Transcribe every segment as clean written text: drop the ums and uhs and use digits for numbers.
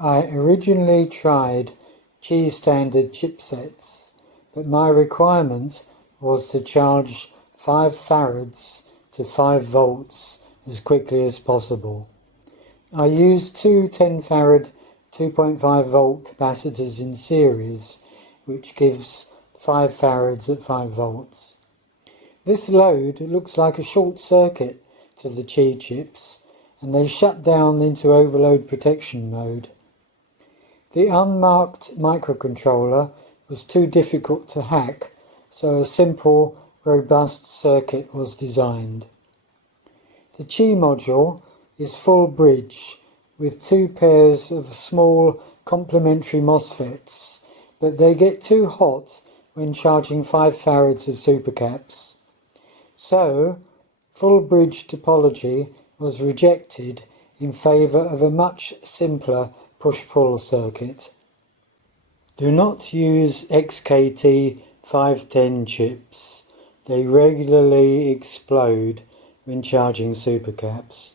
I originally tried Qi standard chipsets, but my requirement was to charge 5 farads to 5 volts as quickly as possible. I used two 10 farad 2.5 volt capacitors in series, which gives 5 farads at 5 volts. This load looks like a short circuit to the Qi chips, and they shut down into overload protection mode. The unmarked microcontroller was too difficult to hack, so a simple, robust circuit was designed. The Qi module is full bridge with 2 pairs of small complementary MOSFETs, but they get too hot when charging 5 farads of supercaps. So, full bridge topology was rejected in favour of a much simpler push-pull circuit. Do not use XKT 510 chips. They regularly explode when charging supercaps.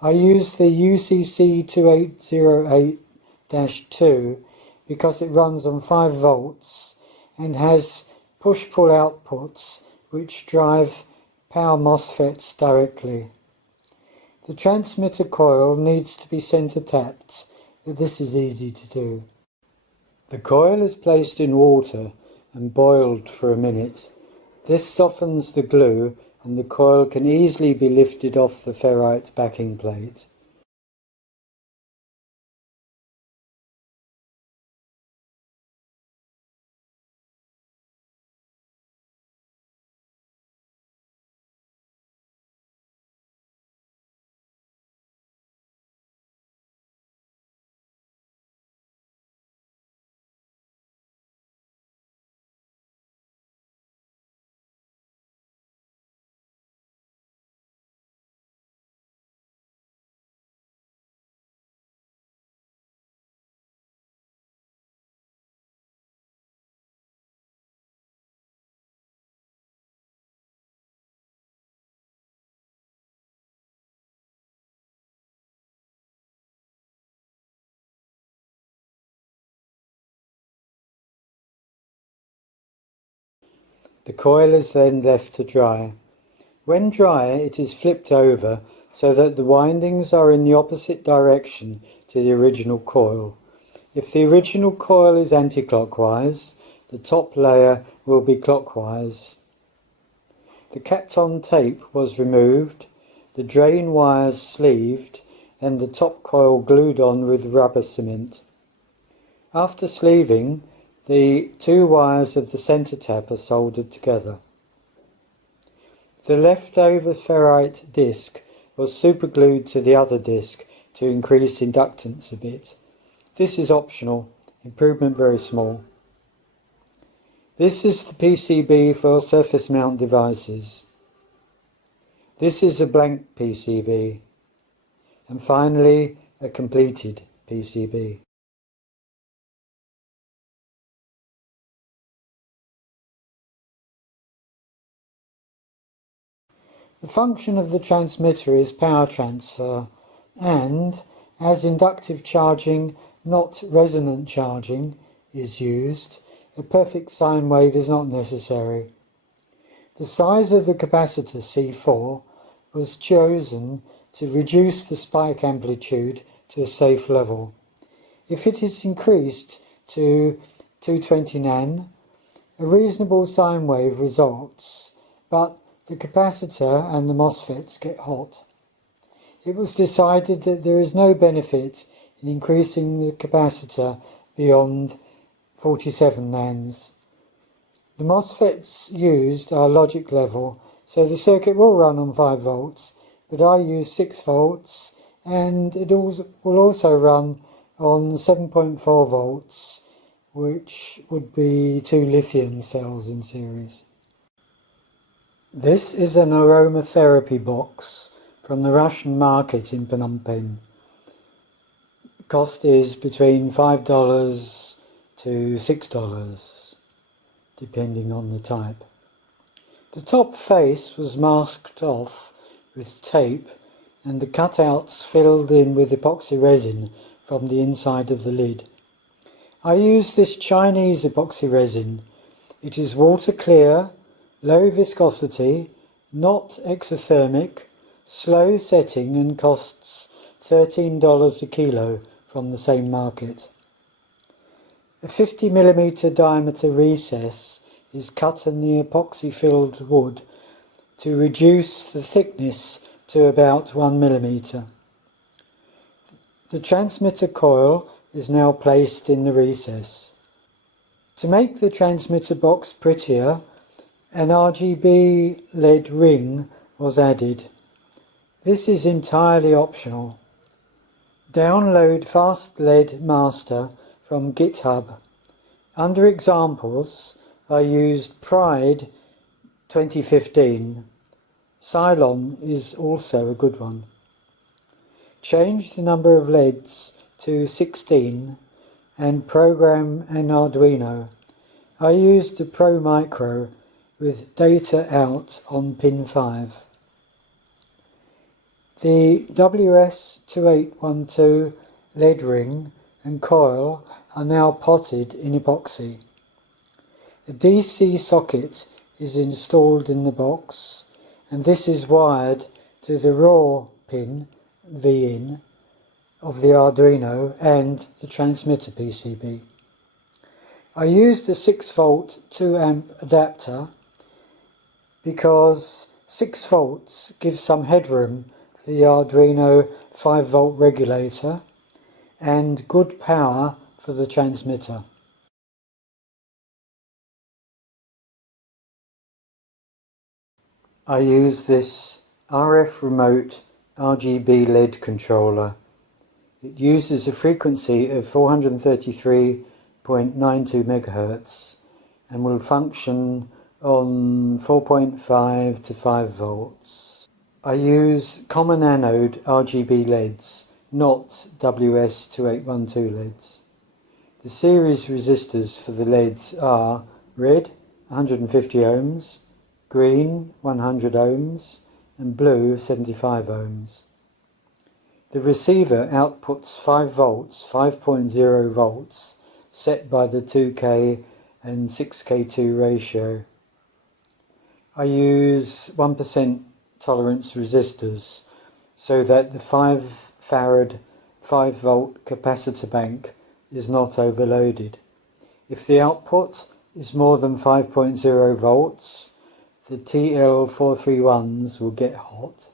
I use the UCC 2808-2 because it runs on 5 volts and has push-pull outputs which drive power MOSFETs directly. The transmitter coil needs to be center tapped, but this is easy to do. The coil is placed in water and boiled for a minute. This softens the glue and the coil can easily be lifted off the ferrite backing plate. The coil is then left to dry. When dry, it is flipped over so that the windings are in the opposite direction to the original coil. If the original coil is anti-clockwise, the top layer will be clockwise. The Kapton tape was removed, the drain wires sleeved, and the top coil glued on with rubber cement. After sleeving, the 2 wires of the center tap are soldered together. The leftover ferrite disc was superglued to the other disc to increase inductance a bit. This is optional, improvement very small. This is the PCB for surface mount devices. This is a blank PCB. And finally, a completed PCB. The function of the transmitter is power transfer, and as inductive charging, not resonant charging, is used, a perfect sine wave is not necessary. The size of the capacitor C4 was chosen to reduce the spike amplitude to a safe level. If it is increased to 220 nan, a reasonable sine wave results, but the capacitor and the MOSFETs get hot. It was decided that there is no benefit in increasing the capacitor beyond 47 nans. The MOSFETs used are logic level, so the circuit will run on 5 volts, but I use 6 volts, and it will also run on 7.4 volts, which would be 2 lithium cells in series. This is an aromatherapy box from the Russian market in Phnom Penh. The cost is between $5 to $6, depending on the type. The top face was masked off with tape and the cutouts filled in with epoxy resin from the inside of the lid. I use this Chinese epoxy resin. It is water clear, low viscosity, not exothermic, slow setting, and costs $13 a kilo from the same market. A 50mm diameter recess is cut in the epoxy-filled wood to reduce the thickness to about 1mm. The transmitter coil is now placed in the recess. To make the transmitter box prettier, an RGB LED ring was added. This is entirely optional. Download Fast LED Master from GitHub. Under Examples, I used Pride 2015. Cylon is also a good one. Change the number of LEDs to 16 and program an Arduino. I used the Pro Micro with data out on pin 5. The WS2812 LED ring and coil are now potted in epoxy. A DC socket is installed in the box, and this is wired to the raw pin VIN of the Arduino and the transmitter PCB. I used a 6V 2A adapter because 6 volts gives some headroom for the Arduino 5V regulator and good power for the transmitter. I use this RF remote RGB LED controller. It uses a frequency of 433.92 MHz and will function on 4.5 to 5 volts. I use common anode RGB LEDs, not WS2812 LEDs. The series resistors for the LEDs are red 150 ohms, green 100 ohms and blue 75 ohms. The receiver outputs 5 volts, 5.0 volts, set by the 2K and 6K2 ratio. I use 1% tolerance resistors so that the 5 farad 5 volt capacitor bank is not overloaded. If the output is more than 5.0 volts, the TL431s will get hot.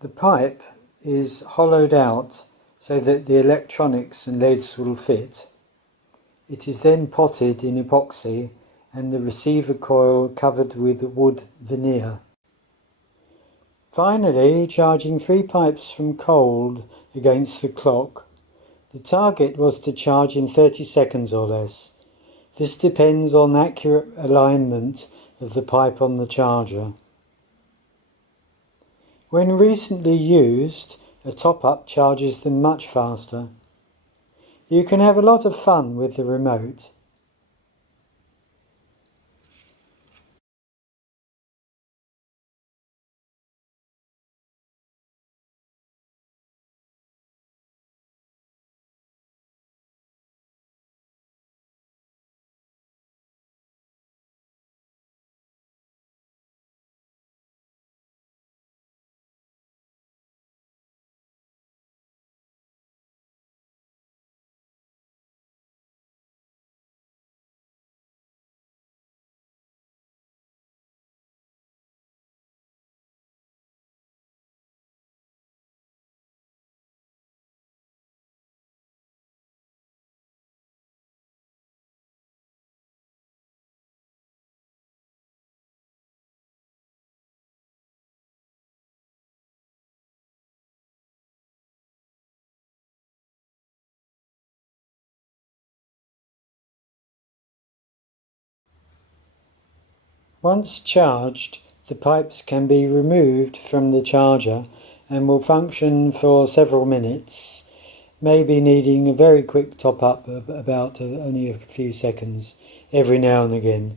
The pipe is hollowed out so that the electronics and LEDs will fit. It is then potted in epoxy and the receiver coil covered with wood veneer. Finally, charging 3 pipes from cold against the clock. The target was to charge in 30 seconds or less. This depends on accurate alignment of the pipe on the charger. When recently used, a top-up charges them much faster. You can have a lot of fun with the remote. Once charged, the pipes can be removed from the charger and will function for several minutes, maybe needing a very quick top up of about only a few seconds every now and again.